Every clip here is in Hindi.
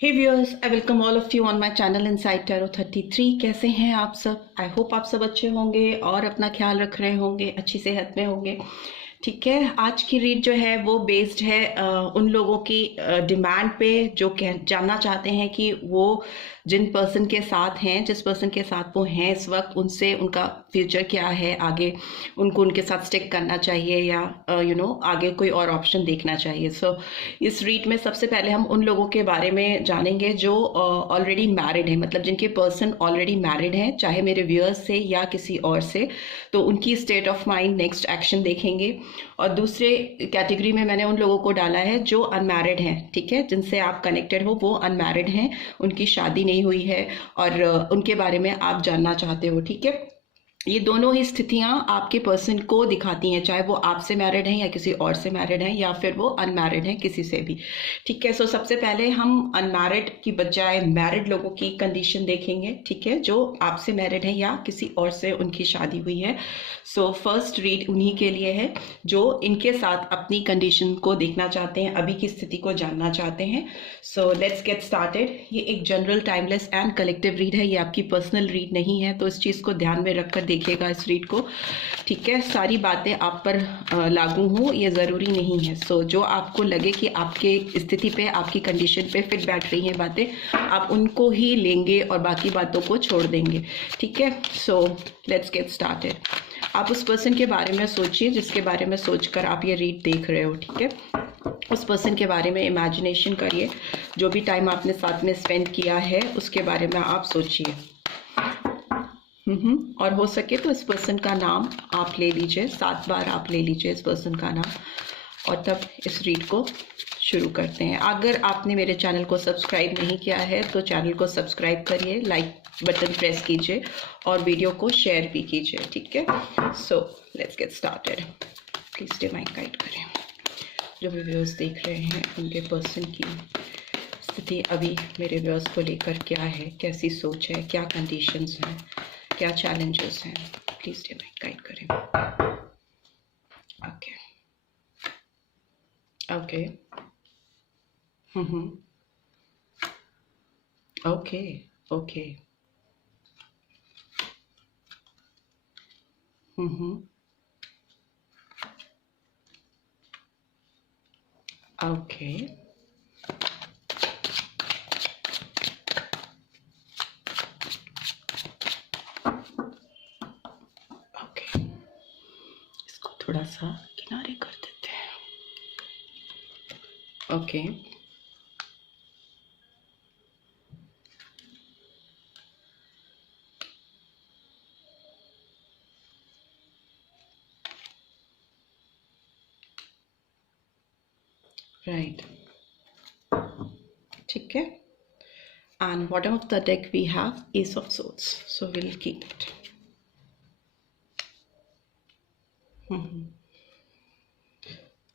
Hey viewers, I welcome all of you on my channel inside tarot 33। कैसे हैं आप सब? आई होप आप सब अच्छे होंगे और अपना ख्याल रख रहे होंगे, अच्छी सेहत में होंगे। ठीक है, आज की रीड जो है वो बेस्ड है उन लोगों की डिमांड पे जो जानना चाहते हैं कि वो जिन पर्सन के साथ हैं, जिस पर्सन के साथ वो हैं इस वक्त, उनसे उनका फ्यूचर क्या है, आगे उनको उनके साथ स्टिक करना चाहिए या आगे कोई और ऑप्शन देखना चाहिए। सो इस रीड में सबसे पहले हम उन लोगों के बारे में जानेंगे जो ऑलरेडी मैरिड हैं, मतलब जिनके पर्सन ऑलरेडी मैरिड हैं, चाहे मेरे व्यूअर्स से या किसी और से। तो उनकी state of mind, next action देखेंगे। और दूसरे कैटेगरी में मैंने उन लोगों को डाला है जो अनमैरिड हैं, ठीक है, जिनसे आप कनेक्टेड हो, वो अनमैरिड हैं, उनकी शादी नहीं हुई है और उनके बारे में आप जानना चाहते हो। ठीक है, ये दोनों ही स्थितियां आपके पर्सन को दिखाती हैं, चाहे वो आपसे मैरिड हैं या किसी और से मैरिड हैं या फिर वो अनमैरिड हैं किसी से भी। ठीक है, सो सबसे पहले हम अनमैरिड की बजाय मैरिड लोगों की कंडीशन देखेंगे, ठीक है, जो आपसे मैरिड हैं या किसी और से उनकी शादी हुई है। सो फर्स्ट रीड उन्हीं के लिए है जो इनके साथ अपनी कंडीशन को देखना चाहते हैं, अभी की स्थिति को जानना चाहते हैं। So let's get started. ये एक general, timeless and collective read है, ये आपकी पर्सनल रीड नहीं है, तो इस चीज़ को ध्यान में रखकर देखिएगा इस रीड को। ठीक है, सारी बातें आप पर लागू हों ये ज़रूरी नहीं है। सो जो आपको लगे कि आपके स्थिति पे, आपकी कंडीशन पे फिट बैठ रही हैं बातें, आप उनको ही लेंगे और बाकी बातों को छोड़ देंगे। ठीक है, सो लेट्स गेट स्टार्टेड। आप उस पर्सन के बारे में सोचिए जिसके बारे में सोचकर आप ये रीड देख रहे हो। ठीक है, उस पर्सन के बारे में इमेजिनेशन करिए, जो भी टाइम आपने साथ में स्पेंड किया है उसके बारे में आप सोचिए। और हो सके तो इस पर्सन का नाम आप ले लीजिए, 7 बार आप ले लीजिए इस पर्सन का नाम, और तब इस रीड को शुरू करते हैं। अगर आपने मेरे चैनल को सब्सक्राइब नहीं किया है तो चैनल को सब्सक्राइब करिए, लाइक बटन प्रेस कीजिए और वीडियो को शेयर भी कीजिए। ठीक है, so let's get started. Please divine guide करें। जो भी व्यूअर्स देख रहे हैं उनके पर्सन की स्थिति अभी मेरे व्यूअर्स को लेकर क्या है, कैसी सोच है, क्या कंडीशंस हैं, क्या चैलेंजेस हैं, प्लीज डिवाइन गाइड करें। Okay okay okay okay okay थोड़ा सा किनारे कर देते हैं। ओके राइट, ठीक है। And bottom of the deck we have Ace of Swords, so we'll keep it.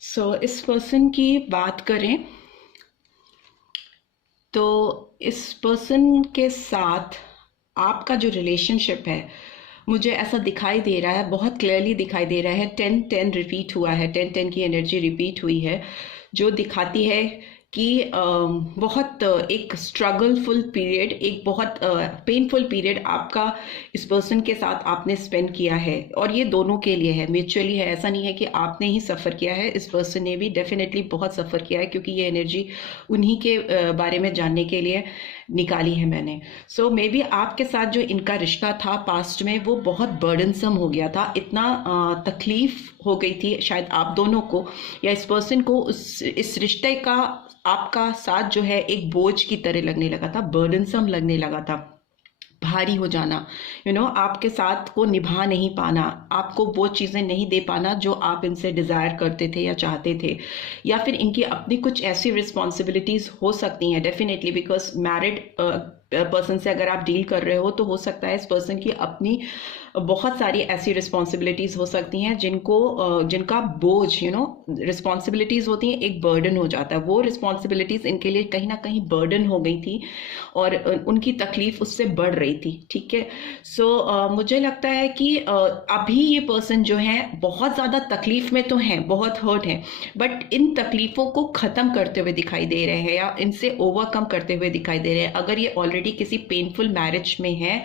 So इस पर्सन की बात करें तो इस पर्सन के साथ आपका जो रिलेशनशिप है, मुझे ऐसा दिखाई दे रहा है, बहुत क्लियरली दिखाई दे रहा है। 10-10 रिपीट हुआ है, 10-10 की एनर्जी रिपीट हुई है, जो दिखाती है कि बहुत एक स्ट्रगलफुल पीरियड, एक बहुत पेनफुल पीरियड आपका इस पर्सन के साथ आपने स्पेंड किया है। और ये दोनों के लिए है, म्यूचुअली है। ऐसा नहीं है कि आपने ही सफ़र किया है, इस पर्सन ने भी डेफिनेटली बहुत सफ़र किया है, क्योंकि ये एनर्जी उन्हीं के बारे में जानने के लिए निकाली है मैंने। सो मे बी आपके साथ जो इनका रिश्ता था पास्ट में, वो बहुत बर्डनसम हो गया था, इतना तकलीफ हो गई थी शायद आप दोनों को या इस पर्सन को, इस रिश्ते का आपका साथ जो है एक बोझ की तरह लगने लगा था, बर्डनसम लगने लगा था, भारी हो जाना, आपके साथ को निभा नहीं पाना, आपको वो चीज़ें नहीं दे पाना जो आप इनसे डिज़ायर करते थे या चाहते थे, या फिर इनकी अपनी कुछ ऐसी रिस्पॉन्सिबिलिटीज़ हो सकती हैं डेफिनेटली, बिकॉज मैरिड पर्सन से अगर आप डील कर रहे हो तो हो सकता है इस पर्सन की अपनी बहुत सारी ऐसी रिस्पॉन्सिबिलिटीज़ हो सकती हैं जिनका बोझ रिस्पॉन्सिबिलिटीज़ होती हैं, एक बर्डन हो जाता है। वो रिस्पॉन्सिबिलिटीज़ इनके लिए कहीं ना कहीं बर्डन हो गई थी और उनकी तकलीफ उससे बढ़ रही थी। ठीक है, सो मुझे लगता है कि अभी ये पर्सन जो है बहुत ज़्यादा तकलीफ में तो हैं, बहुत हर्ट हैं, बट इन तकलीफ़ों को ख़त्म करते हुए दिखाई दे रहे हैं या इनसे ओवरकम करते हुए दिखाई दे रहे हैं। अगर ये ऑलरेडी किसी पेनफुल मैरिज में है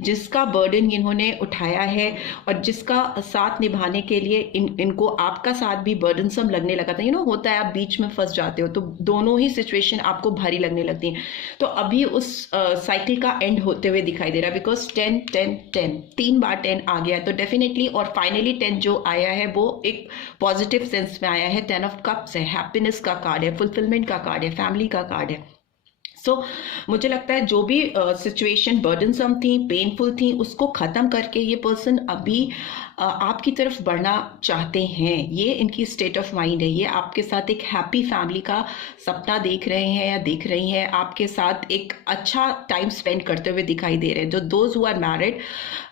जिसका बर्डन इन्होंने उठाया है और जिसका साथ निभाने के लिए इनको आपका साथ भी बर्डनसम लगने लगा था, होता है आप बीच में फंस जाते हो तो दोनों ही सिचुएशन आपको भारी लगने लगती हैं। तो अभी उस साइकिल का एंड होते हुए दिखाई दे रहा है, बिकॉज 10 10 10 3 बार 10 आ गया है, तो डेफिनेटली और फाइनली 10 जो आया है वो एक पॉजिटिव सेंस में आया है। 10 ऑफ कप्स है, हैप्पीनेस का कार्ड है, फुलफिलमेंट का कार्ड है, फैमिली का कार्ड है। सो मुझे लगता है जो भी सिचुएशन बर्डनसम थी, पेनफुल थी, उसको ख़त्म करके ये पर्सन अभी आपकी तरफ बढ़ना चाहते हैं। ये इनकी स्टेट ऑफ माइंड है। ये आपके साथ एक हैप्पी फैमिली का सपना देख रहे हैं या देख रही हैं, आपके साथ एक अच्छा टाइम स्पेंड करते हुए दिखाई दे रहे हैं। जो दोज हु आर मैरिड,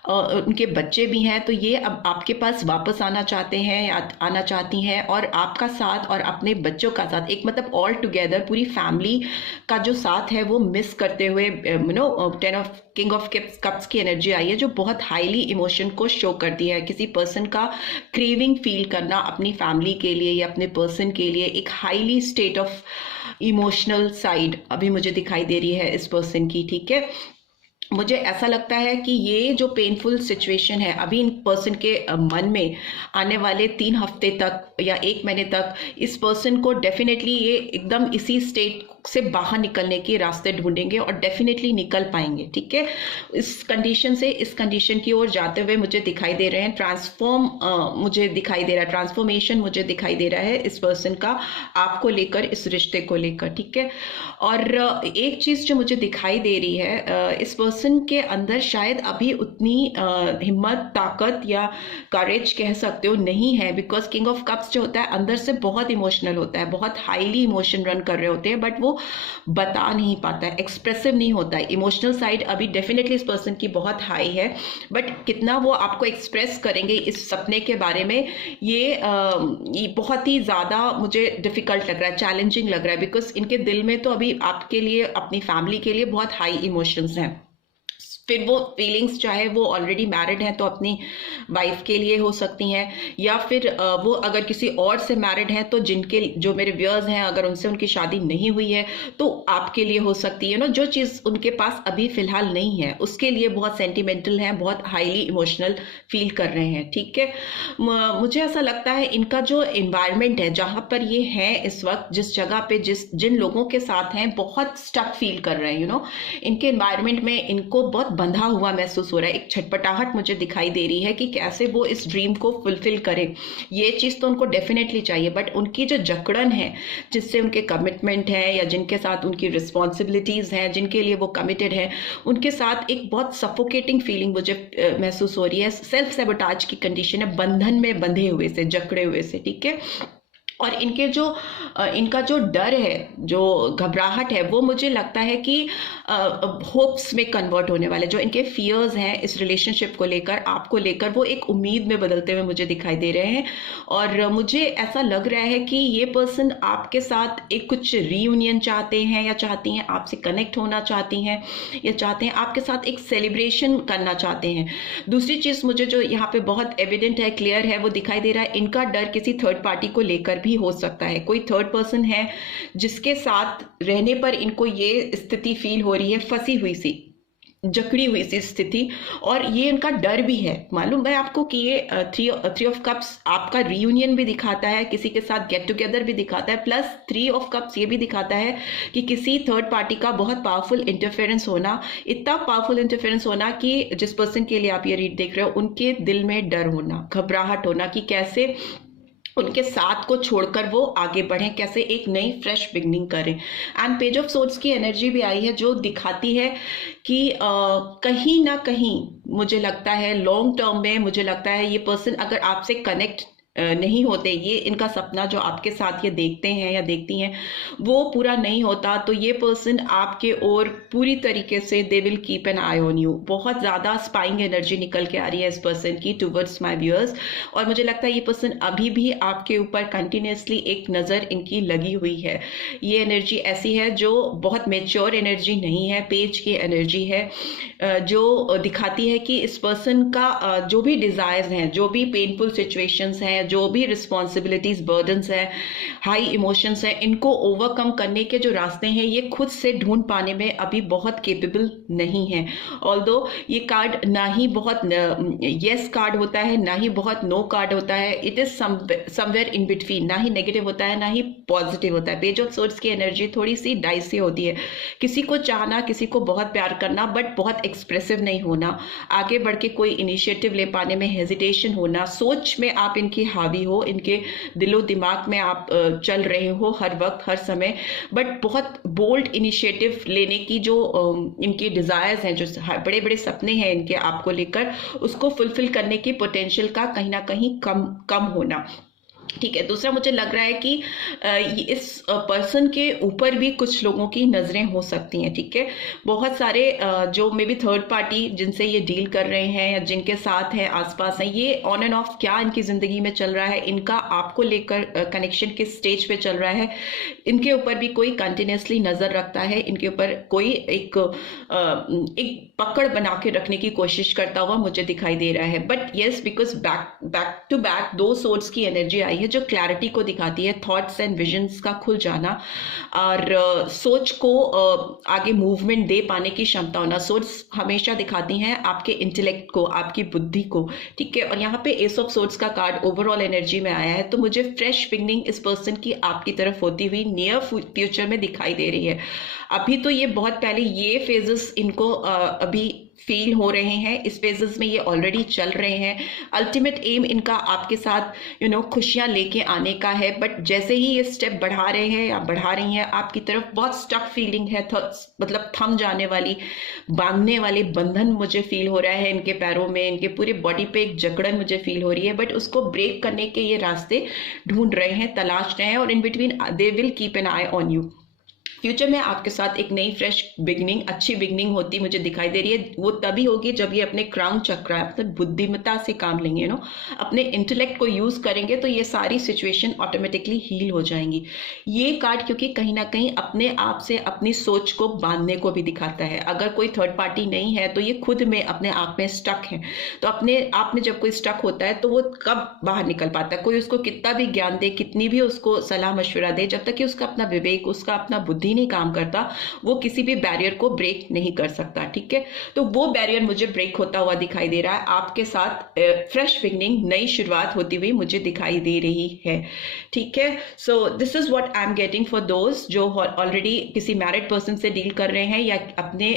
उनके बच्चे भी हैं, तो ये अब आपके पास वापस आना चाहते हैं या आना चाहती हैं और आपका साथ और अपने बच्चों का साथ, एक मतलब ऑल टुगेदर पूरी फैमिली का जो साथ है वो मिस करते हुए 10 ऑफ किंग ऑफ कप्स की एनर्जी आई है, जो बहुत हाईली इमोशन को शो करती है। किसी पर्सन का क्रेविंग फील करना अपनी फैमिली के लिए या अपने पर्सन के लिए, एक highly state of emotional side अभी मुझे दिखाई दे रही है इस पर्सन की। ठीक है, मुझे ऐसा लगता है कि ये जो पेनफुल सिचुएशन है अभी इन पर्सन के मन में, आने वाले 3 हफ्ते तक या 1 महीने तक इस पर्सन को डेफिनेटली ये एकदम इसी स्टेट से बाहर निकलने के रास्ते ढूंढेंगे और डेफिनेटली निकल पाएंगे। ठीक है, इस कंडीशन से इस कंडीशन की ओर जाते हुए मुझे दिखाई दे रहे हैं। मुझे दिखाई दे रहा है, ट्रांसफॉर्मेशन मुझे दिखाई दे रहा है इस पर्सन का आपको लेकर, इस रिश्ते को लेकर। ठीक है, और एक चीज जो मुझे दिखाई दे रही है, इस पर्सन के अंदर शायद अभी उतनी हिम्मत, ताकत या करेज कह सकते हो नहीं है, बिकॉज किंग ऑफ कप्स जो होता है अंदर से बहुत इमोशनल होता है, बहुत हाईली इमोशन रन कर रहे होते हैं, बट वो बता नहीं पाता है, एक्सप्रेसिव नहीं होता है। इमोशनल साइड अभी डेफिनेटली इस पर्सन की बहुत हाई है, बट कितना वो आपको एक्सप्रेस करेंगे इस सपने के बारे में, ये बहुत ही ज़्यादा मुझे डिफिकल्ट लग रहा है, चैलेंजिंग लग रहा है, बिकॉज इनके दिल में तो अभी आपके लिए, अपनी फैमिली के लिए बहुत हाई इमोशंस हैं। फिर वो फीलिंग्स चाहे वो ऑलरेडी मैरिड हैं तो अपनी वाइफ के लिए हो सकती हैं, या फिर वो अगर किसी और से मैरिड हैं तो जिनके, जो मेरे व्यूअर्स हैं, अगर उनसे उनकी शादी नहीं हुई है तो आपके लिए हो सकती है। जो चीज़ उनके पास अभी फिलहाल नहीं है उसके लिए बहुत सेंटिमेंटल हैं, बहुत हाईली इमोशनल फील कर रहे हैं। ठीक है, मुझे ऐसा लगता है इनका जो इन्वायरमेंट है जहाँ पर ये है इस वक्त, जिस जगह पे जिन लोगों के साथ हैं, बहुत स्टक फील कर रहे हैं। इनके इन्वायरमेंट में इनको बहुत बंधा हुआ महसूस हो रहा है। एक छटपटाहट मुझे दिखाई दे रही है कि कैसे वो इस ड्रीम को फुलफिल करें। ये चीज़ तो उनको डेफिनेटली चाहिए, बट उनकी जो जकड़न है, जिससे उनके कमिटमेंट है या जिनके साथ उनकी रिस्पॉन्सिबिलिटीज़ हैं, जिनके लिए वो कमिटेड है, उनके साथ एक बहुत सफोकेटिंग फीलिंग मुझे महसूस हो रही है। सेल्फ सेबोटाज की कंडीशन है, बंधन में बंधे हुए से, जकड़े हुए से। ठीक है, और इनका जो डर है, जो घबराहट है, वो मुझे लगता है कि होप्स में कन्वर्ट होने वाले, जो इनके फियर्स हैं इस रिलेशनशिप को लेकर, आपको लेकर, वो एक उम्मीद में बदलते हुए मुझे दिखाई दे रहे हैं। और मुझे ऐसा लग रहा है कि ये पर्सन आपके साथ एक कुछ रीयूनियन चाहते हैं या चाहती हैं, आपसे कनेक्ट होना चाहती हैं या चाहते हैं आपके साथ एक सेलिब्रेशन करना चाहते हैं। दूसरी चीज़ मुझे जो यहाँ पे बहुत एविडेंट है, क्लियर है, वो दिखाई दे रहा है, इनका डर किसी थर्ड पार्टी को लेकर भी हो सकता है। कोई थर्ड पर्सन है जिसके साथ रहने पर इनको ये स्थिति फील हो रही है, फंसी हुई सी, जकड़ी हुई सी स्थिति, और ये इनका डर भी है। मालूम है आपको कि ये थ्री ऑफ कप्स आपका रीयूनियन भी दिखाता है, किसी के साथ गेट टुगेदर भी दिखाता है, प्लस 3 ऑफ कप्स ये भी दिखाता है कि किसी थर्ड पार्टी का बहुत पावरफुल इंटरफेरेंस होना, इतना पावरफुल इंटरफेरेंस होना कि जिस पर्सन के लिए आप ये रीड देख रहे हो, उनके दिल में डर होना, घबराहट होना कि कैसे उनके साथ को छोड़कर वो आगे बढ़ें, कैसे एक नई फ्रेश बिगनिंग करें। एंड पेज ऑफ सोर्ड्स की एनर्जी भी आई है, जो दिखाती है कि कहीं ना कहीं मुझे लगता है लॉन्ग टर्म में, मुझे लगता है ये पर्सन अगर आपसे कनेक्ट नहीं होते, ये इनका सपना जो आपके साथ ये देखते हैं या देखती हैं वो पूरा नहीं होता, तो ये पर्सन आपके और पूरी तरीके से they will keep an I on you. बहुत ज़्यादा स्पाइंग एनर्जी निकल के आ रही है इस पर्सन की टूवर्ड्स माई व्यूअर्स, और मुझे लगता है ये पर्सन अभी भी आपके ऊपर कंटिन्यूसली एक नज़र इनकी लगी हुई है। ये एनर्जी ऐसी है जो बहुत मेच्योर एनर्जी नहीं है, पेज की एनर्जी है, जो दिखाती है कि इस पर्सन का जो भी डिज़ायर्स हैं, जो भी पेनफुल सिचुएशंस हैं, जो भी रिस्पॉन्सिबिलिटीज बर्डन्स हैं, हाई इमोशंस हैं, इनको ओवरकम करने के जो रास्ते हैं ये खुद से ढूंढ पाने में अभी बहुत केपेबल नहीं है। ऑल्दो ये कार्ड ना ही बहुत यस कार्ड होता है, ना ही बहुत नो कार्ड होता है, it is somewhere in between, ना ही नेगेटिव होता है ना ही पॉजिटिव होता है। पेज ऑफ सोर्ड्स की एनर्जी थोड़ी सी डाइसी होती है, किसी को चाहना, किसी को बहुत प्यार करना, बट बहुत एक्सप्रेसिव नहीं होना, आगे बढ़ के कोई इनिशिएटिव ले पाने में हेजिटेशन होना, सोच में आप इनकी हावी हो, इनके दिलो दिमाग में आप चल रहे हो हर वक्त हर समय, बट बहुत बोल्ड इनिशिएटिव लेने की जो इनकी डिजायर्स हैं, जो बड़े बड़े सपने हैं इनके आपको लेकर, उसको फुलफिल करने की पोटेंशियल का कहीं ना कहीं कम होना। ठीक है, दूसरा मुझे लग रहा है कि इस पर्सन के ऊपर भी कुछ लोगों की नज़रें हो सकती हैं। ठीक है, बहुत सारे जो मे बी थर्ड पार्टी जिनसे ये डील कर रहे हैं या जिनके साथ हैं, आसपास हैं, ये ऑन एंड ऑफ क्या इनकी ज़िंदगी में चल रहा है, इनका आपको लेकर कनेक्शन किस स्टेज पे चल रहा है, इनके ऊपर भी कोई कंटिन्यूसली नज़र रखता है, इनके ऊपर कोई एक पकड़ बना के रखने की कोशिश करता हुआ मुझे दिखाई दे रहा है। But yes, because back to back दो सोर्स की एनर्जी आई है जो क्लैरिटी को दिखाती है, थॉट्स एंड विजन्स का खुल जाना और सोच को आगे मूवमेंट दे पाने की क्षमता होना। सोर्स हमेशा दिखाती हैं आपके इंटेलेक्ट को, आपकी बुद्धि को। ठीक है, और यहाँ पे एस ऑफ सोर्ड्स का कार्ड ओवरऑल एनर्जी में आया है, तो मुझे फ्रेश बिगनिंग इस पर्सन की आपकी तरफ होती हुई नियर फ्यूचर में दिखाई दे रही है। अभी तो ये बहुत पहले ये फेजेस इनको अभी फील हो रहे हैं, इस फेजेस में ये ऑलरेडी चल रहे हैं। अल्टीमेट एम इनका आपके साथ खुशियां लेके आने का है, बट जैसे ही ये स्टेप बढ़ा रहे हैं या बढ़ा रही हैं आपकी तरफ, बहुत स्टक फीलिंग है, मतलब थम जाने वाली, बांधने वाली बंधन मुझे फील हो रहा है इनके पैरों में, इनके पूरे बॉडी पे एक जकड़न मुझे फील हो रही है, बट उसको ब्रेक करने के ये रास्ते ढूंढ रहे हैं, तलाश रहे हैं, और in between they will keep an I on you. Future में आपके साथ एक नई फ्रेश बिगनिंग, अच्छी बिगनिंग होती मुझे दिखाई दे रही है। वो तभी होगी जब ये अपने क्राउन चक्र, अपने बुद्धिमत्ता से काम लेंगे, अपने इंटेलेक्ट को यूज करेंगे, तो ये सारी सिचुएशन ऑटोमेटिकली हील हो जाएंगी। ये कार्ड क्योंकि कहीं ना कहीं अपने आप से अपनी सोच को बांधने को भी दिखाता है। अगर कोई थर्ड पार्टी नहीं है तो ये खुद में अपने आप में स्टक है, तो अपने आप में जब कोई स्टक होता है तो वो कब बाहर निकल पाता है? कोई उसको कितना भी ज्ञान दे, कितनी भी उसको सलाह मशवरा दे, जब तक कि उसका अपना विवेक, उसका अपना बुद्धि नहीं काम करता, वो किसी भी बैरियर को ब्रेक नहीं कर सकता। ठीक है, तो वो बैरियर मुझे ब्रेक होता हुआ दिखाई दे रहा है, आपके साथ फ्रेश बिगनिंग, नई शुरुआत होती हुई मुझे दिखाई दे रही है। ठीक है, सो this is what I am getting for those जो ऑलरेडी किसी मैरिड पर्सन से डील कर रहे हैं या अपने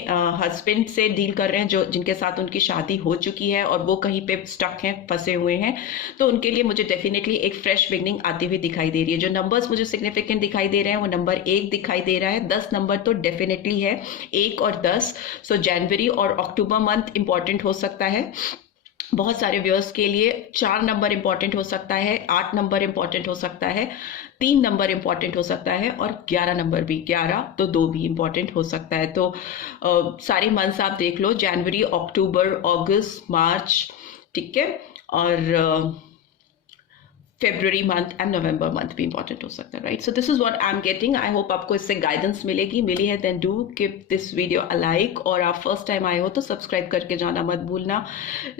हस्बैंड से डील कर रहे हैं, जो जिनके साथ उनकी शादी हो चुकी है और वो कहीं पे स्टक हैं, फंसे हुए हैं, तो उनके लिए मुझे डेफिनेटली एक फ्रेश बिगनिंग आती हुई दिखाई दे रही है। जो नंबर्स मुझे सिग्निफिकेंट दिखाई दे रहे हैं वो नंबर 1 दिखाई दे रहा है, 10 नंबर तो डेफिनेटली है, 1 और 10। सो जनवरी और अक्टूबर मंथ इंपॉर्टेंट हो सकता है बहुत सारे व्यूअर्स के लिए। 4 नंबर इंपॉर्टेंट हो सकता है, 8 नंबर इंपॉर्टेंट हो सकता है, 3 नंबर इंपॉर्टेंट हो सकता है, और 11 नंबर भी, 11 तो 2 भी इंपॉर्टेंट हो सकता है। तो सारे मंथ्स आप देख लो, जनवरी, अक्टूबर, अगस्त, मार्च, ठीक है, और February month and November month भी इंपॉर्टेंट हो सकता है, right? So this is what I am getting. I hope आपको इससे गाइडेंस मिली है, then do give this video a like, और आप फर्स्ट टाइम आए हो तो सब्सक्राइब करके जाना मत भूलना।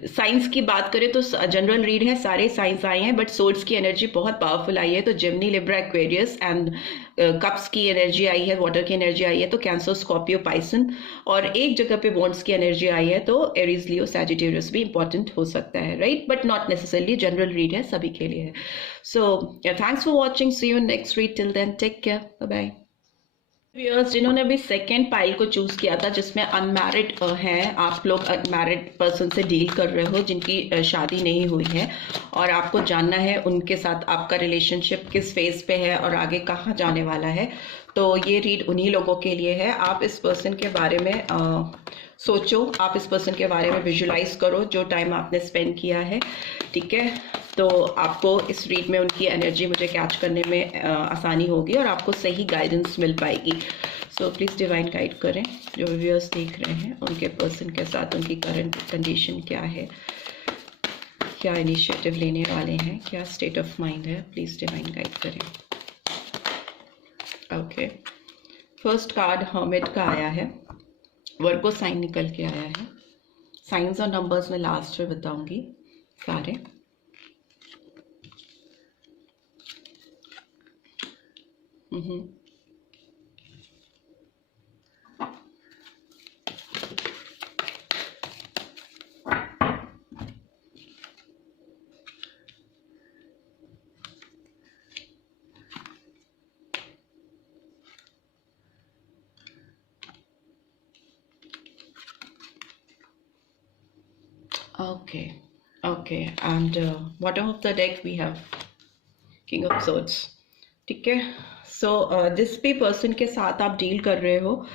साइंस की बात करें तो जनरल रीड है, सारे साइंस आए हैं, बट सोर्ड्स की एनर्जी बहुत पावरफुल आई है, तो Gemini, Libra, Aquarius, and cups की एनर्जी आई है, वाटर की एनर्जी आई है, तो कैंसर, स्कॉर्पियो, पाइसन, और एक जगह पे वॉन्ड्स की एनर्जी आई है, तो एरीज, लियो, सैजिटेरियस भी इंपॉर्टेंट हो सकता है, right? But not necessarily, general read है, सभी के लिए है। So yeah, thanks for watching. See you in next read. Till then, take care. Bye bye. Viewers जिन्होंने अभी सेकेंड पाइल को चूज किया था, जिसमें अनमैरिड हैं आप लोग, अनमैरिड पर्सन से डील कर रहे हो जिनकी शादी नहीं हुई है, और आपको जानना है उनके साथ आपका रिलेशनशिप किस फेज पे है और आगे कहाँ जाने वाला है, तो ये रीड उन्हीं लोगों के लिए है। आप इस पर्सन के बारे में सोचो, आप इस पर्सन के बारे में विजुलाइज करो जो टाइम आपने स्पेंड किया है, ठीक है। तो आपको इस रीड में उनकी एनर्जी मुझे कैच करने में आसानी होगी और आपको सही गाइडेंस मिल पाएगी। सो प्लीज़ डिवाइन गाइड करें जो व्यूअर्स देख रहे हैं, उनके पर्सन के साथ उनकी करंट कंडीशन क्या है, क्या इनिशिएटिव लेने वाले हैं, क्या स्टेट ऑफ माइंड है, प्लीज़ डिवाइन गाइड करें। ओके, फर्स्ट कार्ड हर्मिट का आया है, वर्गो साइन निकल के आया है। साइंस और नंबर्स में लास्ट में बताऊंगी सारे। Okay, and bottom of the deck we have King of Swords, ठीक है। सो जिस भी पर्सन के साथ आप डील कर रहे हो,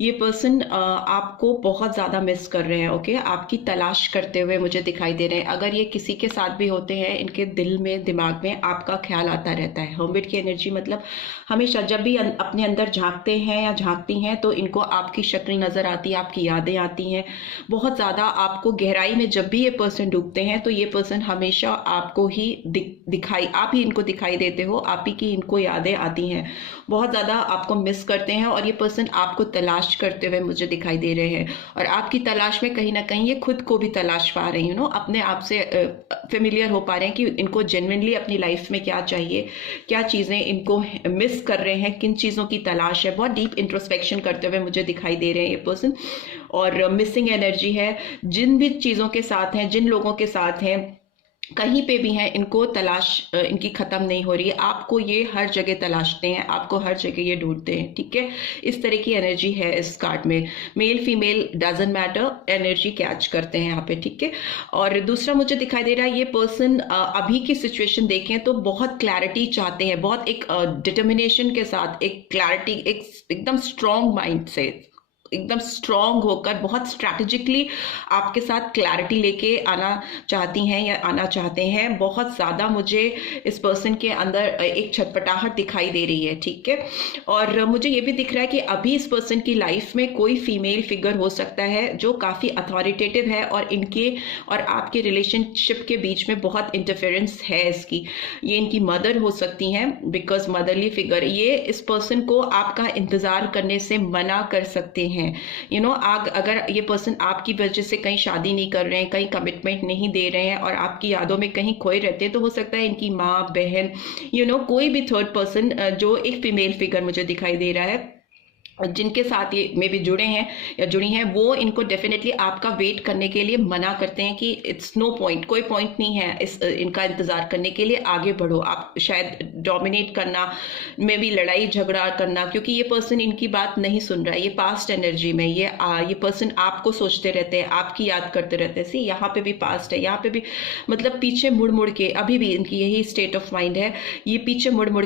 ये पर्सन आपको बहुत ज़्यादा मिस कर रहे हैं, ओके। आपकी तलाश करते हुए मुझे दिखाई दे रहे हैं। अगर ये किसी के साथ भी होते हैं, इनके दिल में, दिमाग में आपका ख्याल आता रहता है। हर्मिट की एनर्जी मतलब हमेशा जब भी अपने अंदर झांकते हैं या झांकती हैं तो इनको आपकी शक्ल नज़र आती है, आपकी यादें आती हैं बहुत ज़्यादा। आपको गहराई में जब भी ये पर्सन डूबते हैं तो ये पर्सन हमेशा आपको ही दिखाई, आप ही इनको दिखाई देते हो, आप ही की इनको यादें आती हैं, बहुत ज़्यादा आपको मिस करते हैं। और ये पर्सन आपको तलाश करते हुए मुझे दिखाई दे रहे हैं और आपकी तलाश में कहीं ना कहीं ये खुद को भी तलाश पा रहे हैं, अपने आप से फेमिलियर हो पा रहे हैं कि इनको जेन्युइनली अपनी लाइफ में क्या चाहिए, क्या चीज़ें इनको मिस कर रहे हैं, किन चीज़ों की तलाश है। बहुत डीप इंट्रोस्पेक्शन करते हुए मुझे दिखाई दे रहे हैं ये पर्सन। और मिसिंग एनर्जी है, जिन भी चीज़ों के साथ हैं, जिन लोगों के साथ हैं, कहीं पे भी हैं, इनको तलाश इनकी ख़त्म नहीं हो रही है। आपको ये हर जगह तलाशते हैं, आपको हर जगह ये ढूंढते हैं, ठीक है। इस तरह की एनर्जी है इस कार्ड में। Male female doesn't matter, energy catch करते हैं यहाँ पे, ठीक है। और दूसरा मुझे दिखाई दे रहा है ये पर्सन अभी की सिचुएशन देखें तो बहुत क्लैरिटी चाहते हैं, बहुत एक डिटर्मिनेशन के साथ, एक क्लैरिटी, एक एकदम स्ट्रॉन्ग माइंड से, एकदम स्ट्रॉन्ग होकर बहुत स्ट्रैटेजिकली आपके साथ क्लैरिटी लेके आना चाहती हैं या आना चाहते हैं। बहुत ज़्यादा मुझे इस पर्सन के अंदर एक छटपटाहट दिखाई दे रही है, ठीक है। और मुझे ये भी दिख रहा है कि अभी इस पर्सन की लाइफ में कोई फीमेल फिगर हो सकता है जो काफ़ी अथॉरिटेटिव है और इनके और आपके रिलेशनशिप के बीच में बहुत इंटरफेरेंस है इसकी। ये इनकी मदर हो सकती हैं, बिकॉज मदरली फिगर ये इस पर्सन को आपका इंतज़ार करने से मना कर सकते हैं। अगर ये पर्सन आपकी वजह से कहीं शादी नहीं कर रहे हैं, कहीं कमिटमेंट नहीं दे रहे हैं और आपकी यादों में कहीं खोए रहते हैं, तो हो सकता है इनकी माँ, बहन, कोई भी थर्ड पर्सन जो एक फीमेल फिगर मुझे दिखाई दे रहा है, जिनके साथ ये मे भी जुड़े हैं या जुड़ी हैं, वो इनको डेफिनेटली आपका वेट करने के लिए मना करते हैं कि इट्स नो पॉइंट, कोई पॉइंट नहीं है इनका इंतज़ार करने के लिए, आगे बढ़ो। आप शायद डोमिनेट करना में भी, लड़ाई झगड़ा करना, क्योंकि ये पर्सन इनकी बात नहीं सुन रहा है। ये पास्ट एनर्जी में ये पर्सन आपको सोचते रहते हैं, आपकी याद करते रहते हैं। सी यहाँ पे भी पास्ट है, यहाँ पे भी मतलब पीछे मुड़ मुड़ के, अभी भी इनकी यही स्टेट ऑफ माइंड है। ये पीछे मुड़ मुड़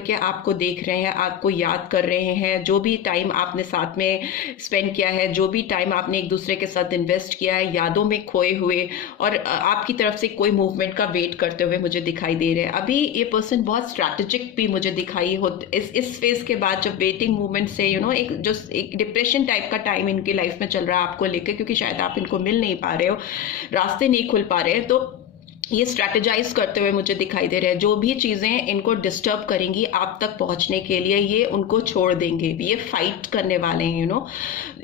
के आपको देख रहे हैं, आपको याद कर रहे हैं। जो भी टाइम आपने साथ में स्पेंड किया है, जो भी टाइम आपने एक दूसरे के साथ इन्वेस्ट किया है, यादों में खोए हुए, और आपकी तरफ से कोई मूवमेंट का वेट करते हुए मुझे दिखाई दे रहे हैं। अभी ये पर्सन बहुत स्ट्रैटेजिक भी मुझे दिखाई हो इस फेज के बाद, जब वेटिंग मूवमेंट से एक डिप्रेशन टाइप का टाइम इनकी लाइफ में चल रहा है आपको लेकर, क्योंकि शायद आप इनको मिल नहीं पा रहे हो, रास्ते नहीं खुल पा रहे हैं। तो ये स्ट्रैटेजाइज करते हुए मुझे दिखाई दे रहे हैं। जो भी चीज़ें इनको डिस्टर्ब करेंगी आप तक पहुंचने के लिए, ये उनको छोड़ देंगे। ये फाइट करने वाले हैं।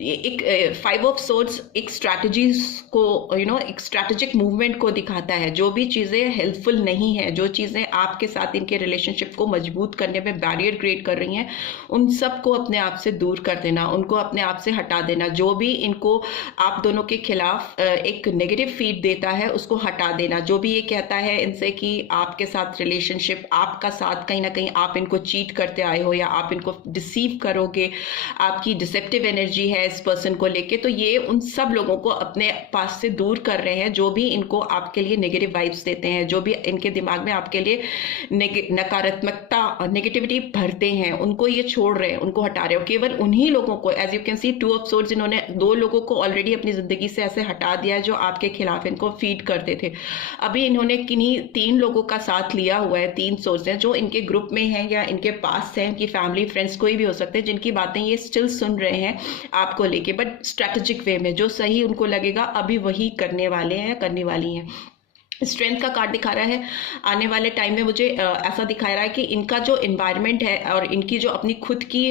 ये एक 5 ऑफ सोर्ड्स एक स्ट्रैटेजीज को एक स्ट्रैटेजिक मूवमेंट को दिखाता है। जो भी चीज़ें हेल्पफुल नहीं है, जो चीज़ें आपके साथ इनके रिलेशनशिप को मजबूत करने में बैरियर क्रिएट कर रही हैं, उन सब को अपने आप से दूर कर देना, उनको अपने आप से हटा देना। जो भी इनको आप दोनों के खिलाफ एक नेगेटिव फीड देता है उसको हटा देना। जो भी भी ये कहता है इनसे कि आपके साथ रिलेशनशिप, आपका साथ कहीं ना कहीं आप इनको चीट करते आए हो या आप इनको डिसीव करोगे, आपकी डिसेप्टिव एनर्जी है इस पर्सन को लेके, तो ये उन सब लोगों को अपने पास से दूर कर रहे हैं जो भी इनको आपके लिए नेगेटिव वाइब्स देते हैं, जो भी इनके दिमाग में आपके लिए नकारात्मकता, नेगेटिविटी भरते हैं, उनको ये छोड़ रहे हैं, उनको हटा रहे हो। केवल उन्हीं लोगों को, as you can see 2 of swords, इन्होंने 2 लोगों को ऑलरेडी अपनी जिंदगी से ऐसे हटा दिया है जो आपके खिलाफ इनको फीड करते थे। अभी इन्होंने किन्हीं 3 लोगों का साथ लिया हुआ है, 3 सोर्स हैं जो इनके ग्रुप में हैं या इनके पास हैं, कि फैमिली फ्रेंड्स कोई भी हो सकते हैं, जिनकी बातें ये स्टिल सुन रहे हैं आपको लेके, बट स्ट्रेटेजिक वे में, जो सही उनको लगेगा अभी वही करने वाले हैं, करने वाली हैं। स्ट्रेंथ का कार्ड दिखा रहा है। आने वाले टाइम में मुझे ऐसा दिखा रहा है कि इनका जो इन्वायरमेंट है और इनकी जो अपनी खुद की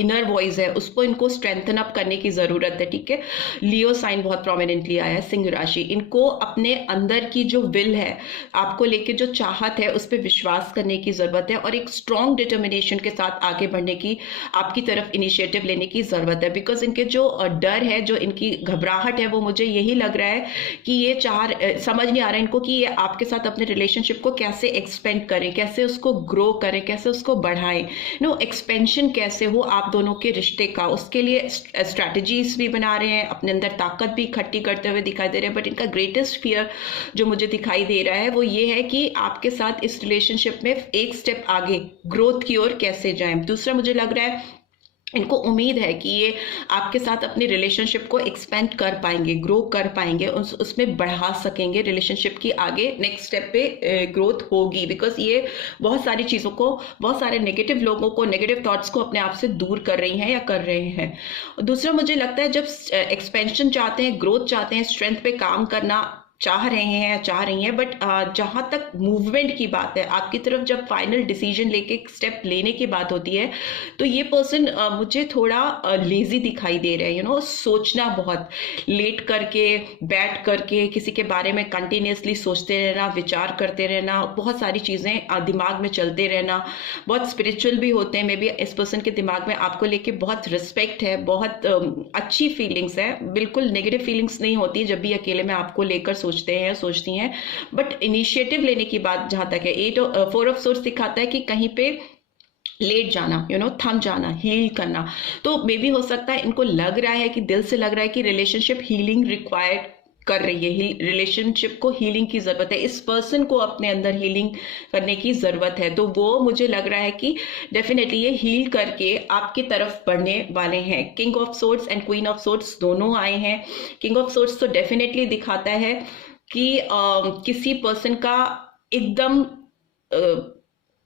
इनर वॉइस है उसको इनको स्ट्रेंथन अप करने की ज़रूरत है, ठीक है। लियो साइन बहुत प्रोमिनेंटली आया है, सिंह राशि। इनको अपने अंदर की जो विल है, आपको लेके जो चाहत है, उस पर विश्वास करने की ज़रूरत है और एक स्ट्रॉन्ग डिटर्मिनेशन के साथ आगे बढ़ने की, आपकी तरफ इनिशिएटिव लेने की ज़रूरत है। बिकॉज इनके जो डर है, जो इनकी घबराहट है, वो मुझे यही लग रहा है कि ये समझ नहीं आ रहा है इनको कि ये आपके साथ अपने रिलेशनशिप को कैसे एक्सपेंड करें, कैसे उसको ग्रो करें, कैसे उसको बढ़ाएं, एक्सपेंशन कैसे हो आप दोनों के रिश्ते का, उसके लिए स्ट्रैटेजीज भी बना रहे हैं, अपने अंदर ताकत भी इकट्ठी करते हुए दिखाई दे रहे हैं। बट इनका ग्रेटेस्ट फियर जो मुझे दिखाई दे रहा है वो ये है कि आपके साथ इस रिलेशनशिप में एक स्टेप आगे ग्रोथ की ओर कैसे जाएं। दूसरा मुझे लग रहा है इनको उम्मीद है कि ये आपके साथ अपनी रिलेशनशिप को एक्सपेंड कर पाएंगे, ग्रो कर पाएंगे, उसमें बढ़ा सकेंगे, रिलेशनशिप की आगे नेक्स्ट स्टेप पे ग्रोथ होगी। बिकॉज ये बहुत सारी चीज़ों को, बहुत सारे नेगेटिव लोगों को, नेगेटिव थॉट्स को अपने आप से दूर कर रही हैं या कर रहे हैं। दूसरा मुझे लगता है जब एक्सपेंशन चाहते हैं, ग्रोथ चाहते हैं, स्ट्रेंथ पे काम करना चाह रहे हैं या चाह रही हैं, बट जहां तक मूवमेंट की बात है, आपकी तरफ जब फाइनल डिसीजन लेके स्टेप लेने की बात होती है, तो ये पर्सन मुझे थोड़ा लेजी दिखाई दे रहे हैं। सोचना बहुत, लेट करके, बैठ करके किसी के बारे में कंटिन्यूसली सोचते रहना, विचार करते रहना, बहुत सारी चीज़ें दिमाग में चलते रहना, बहुत स्पिरिचुअल भी होते हैं। मे बी इस पर्सन के दिमाग में आपको लेके बहुत रिस्पेक्ट है, बहुत अच्छी फीलिंग्स है, बिल्कुल नेगेटिव फीलिंग्स नहीं होती जब भी अकेले में आपको लेकर सोचते हैं, सोचती हैं। बट इनिशिएटिव लेने की बात जहां तक है, 4 ऑफ सोर्स दिखाता है कि कहीं पे लेट जाना, थम जाना, हील करना। तो मे बी हो सकता है इनको लग रहा है कि दिल से लग रहा है कि रिलेशनशिप हीलिंग रिक्वायर्ड कर रही है, रिलेशनशिप को हीलिंग की जरूरत है, इस पर्सन को अपने अंदर हीलिंग करने की जरूरत है। तो वो मुझे लग रहा है कि डेफिनेटली ये हील करके आपकी तरफ बढ़ने वाले हैं। King of swords and queen of swords दोनों आए हैं। किंग ऑफ सोर्ड्स तो डेफिनेटली दिखाता है कि किसी पर्सन का एकदम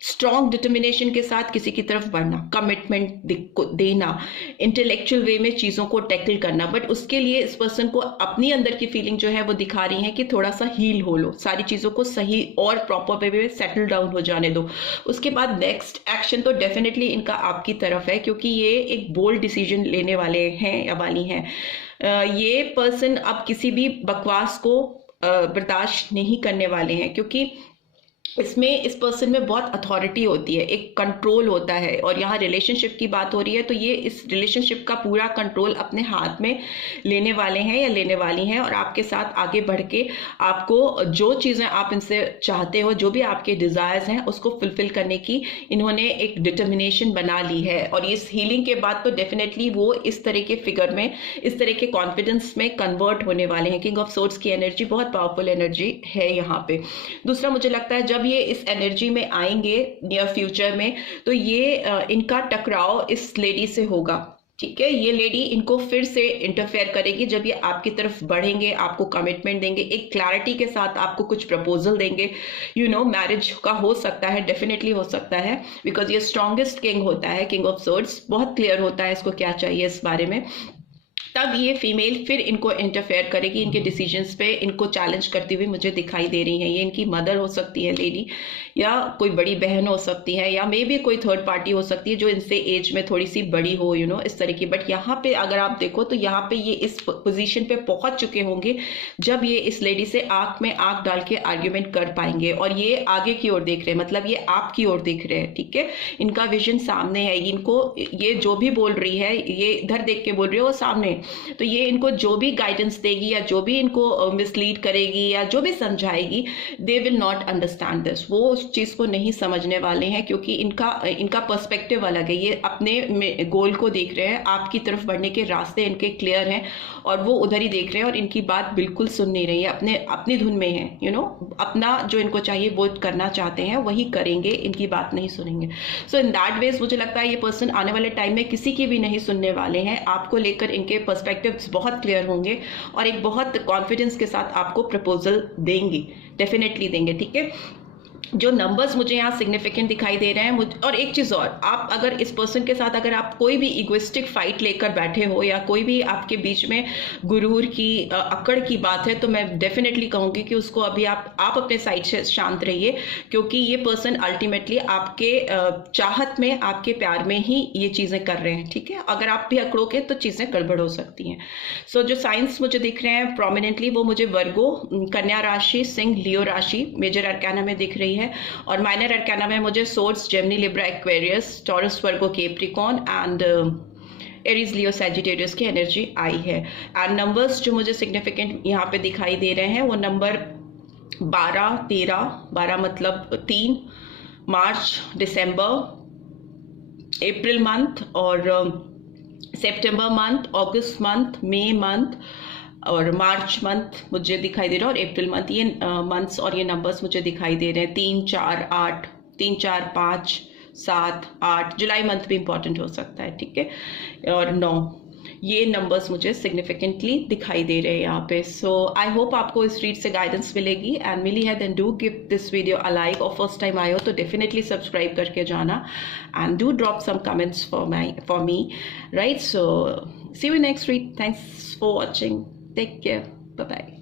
स्ट्रॉन्ग डिटर्मिनेशन के साथ किसी की तरफ बढ़ना, कमिटमेंट देना, इंटेलेक्चुअल वे में चीज़ों को टैकल करना। बट उसके लिए इस पर्सन को अपनी अंदर की फीलिंग जो है वो दिखा रही है कि थोड़ा सा हील हो लो, सारी चीज़ों को सही और प्रॉपर वे में सेटल डाउन हो जाने दो। उसके बाद नेक्स्ट एक्शन तो डेफिनेटली इनका आपकी तरफ है, क्योंकि ये एक बोल्ड डिसीजन लेने वाले हैं या वाली हैं। ये पर्सन अब किसी भी बकवास को बर्दाश्त नहीं करने वाले हैं, क्योंकि इसमें इस पर्सन में बहुत अथॉरिटी होती है, एक कंट्रोल होता है। और यहाँ रिलेशनशिप की बात हो रही है, तो ये इस रिलेशनशिप का पूरा कंट्रोल अपने हाथ में लेने वाले हैं या लेने वाली हैं, और आपके साथ आगे बढ़ के आपको जो चीज़ें आप इनसे चाहते हो, जो भी आपके डिज़ायर्स हैं, उसको फुलफिल करने की इन्होंने एक डिटर्मिनेशन बना ली है। और इस हीलिंग के बाद तो डेफिनेटली वो इस तरह के फिगर में, इस तरह के कॉन्फिडेंस में कन्वर्ट होने वाले हैं। किंग ऑफ सोर्ड्स की एनर्जी बहुत पावरफुल एनर्जी है यहाँ पे। दूसरा मुझे लगता है जब ये इस एनर्जी में आएंगे नियर फ्यूचर में, तो ये इनका टकराव इस लेडी से होगा, ठीक है। ये लेडी इनको फिर से इंटरफेयर करेगी जब ये आपकी तरफ बढ़ेंगे, आपको कमिटमेंट देंगे, एक क्लैरिटी के साथ आपको कुछ प्रपोजल देंगे। मैरिज का हो सकता है, डेफिनेटली हो सकता है, बिकॉज ये स्ट्रॉन्गेस्ट किंग होता है, किंग ऑफ सोर्ड्स। बहुत क्लियर होता है इसको क्या चाहिए इस बारे में। तब ये फीमेल फिर इनको इंटरफेयर करेगी, इनके डिसीजंस पे इनको चैलेंज करती हुई मुझे दिखाई दे रही है। ये इनकी मदर हो सकती है लेडी, या कोई बड़ी बहन हो सकती है, या मे भी कोई थर्ड पार्टी हो सकती है जो इनसे एज में थोड़ी सी बड़ी हो, इस तरह की। बट यहाँ पे अगर आप देखो तो यहाँ पे ये इस पोजीशन पे पहुंच चुके होंगे जब ये इस लेडी से आंख में आंख डाल के आर्ग्यूमेंट कर पाएंगे। और ये आगे की ओर देख रहे हैं, मतलब ये आपकी ओर देख रहे हैं, ठीक है। इनका विजन सामने है, इनको ये जो भी बोल रही है, ये इधर देख के बोल रही है, वो सामने हैं, तो ये इनको जो भी गाइडेंस देगी या जो भी इनको मिसलीड करेगी या जो भी समझाएगी, they will not understand this. वो उस चीज़ को नहीं समझने वाले हैं, क्योंकि इनका पर्सपेक्टिव अलग है। ये अपने गोल को देख रहे हैं, आपकी तरफ बढ़ने के रास्ते इनके क्लियर हैं और वो उधर ही देख रहे हैं और इनकी बात बिल्कुल सुन नहीं रही है, अपनी धुन में है। अपना जो इनको चाहिए वो करना चाहते हैं, वही करेंगे, इनकी बात नहीं सुनेंगे। सो इन दैट वेज मुझे लगता है ये पर्सन आने वाले टाइम में किसी की भी नहीं सुनने वाले हैं। आपको लेकर इनके पर्सपेक्टिव्स बहुत क्लियर होंगे और एक बहुत कॉन्फिडेंस के साथ आपको प्रपोजल देंगे, डेफिनेटली देंगे। ठीक है, जो नंबर्स मुझे यहाँ सिग्निफिकेंट दिखाई दे रहे हैं। और एक चीज़ और, आप अगर इस पर्सन के साथ अगर आप कोई भी इगोइस्टिक फाइट लेकर बैठे हो या कोई भी आपके बीच में गुरूर की अकड़ की बात है, तो मैं डेफिनेटली कहूँगी कि उसको अभी आप अपने साइड से शांत रहिए, क्योंकि ये पर्सन अल्टीमेटली आपके चाहत में, आपके प्यार में ही ये चीज़ें कर रहे हैं। ठीक है, अगर आप भी अकड़ोगे तो चीज़ें गड़बड़ हो सकती हैं। सो जो साइंस मुझे दिख रहे हैं प्रोमिनेंटली, वो मुझे वर्गो, कन्या राशि, सिंह, लियो राशि मेजर अरकाना में दिख रही है, और माइनर अरकाना में मुझे source, Gemini, Libra, Aquarius, taurus, Virgo, Capricorn and Aries, Leo, Sagittarius की एनर्जी आई है। एंड नंबर्स जो मुझे सिग्निफिकेंट यहाँ पे दिखाई दे रहे हैं वो नंबर 12, 13, 12 मतलब 3, मार्च, दिसंबर, अप्रैल मंथ और सितंबर मंथ, अगस्त मंथ, मई मंथ और मार्च मंथ मुझे दिखाई दे रहा है, और अप्रैल मंथ। ये मंथ्स और ये नंबर्स मुझे दिखाई दे रहे हैं 3, 4, 8, 3, 4, 5, 7, 8। जुलाई मंथ भी इंपॉर्टेंट हो सकता है। ठीक है, और 9, ये नंबर्स मुझे सिग्निफिकेंटली दिखाई दे रहे हैं यहाँ पे। सो आई होप आपको इस रीड से गाइडेंस मिलेगी, एंड मिली है then do give this video a like, और फर्स्ट टाइम आए हो तो डेफिनेटली सब्सक्राइब करके जाना, and do drop some comments for me, right? So see you next read. Thanks for watching, take care, bye bye.